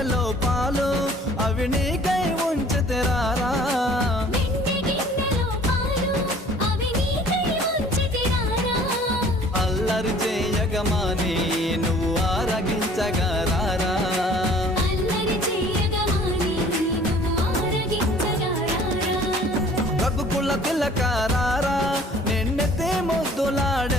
గిన్నెలో పాలు అవి నీకై ఉంచితిరారా అల్లరి చేయగమాని నువ్వు ఆరగించగరారా రఘుకుల తిలకారారా నిన్నెత్తి ముద్దులాడే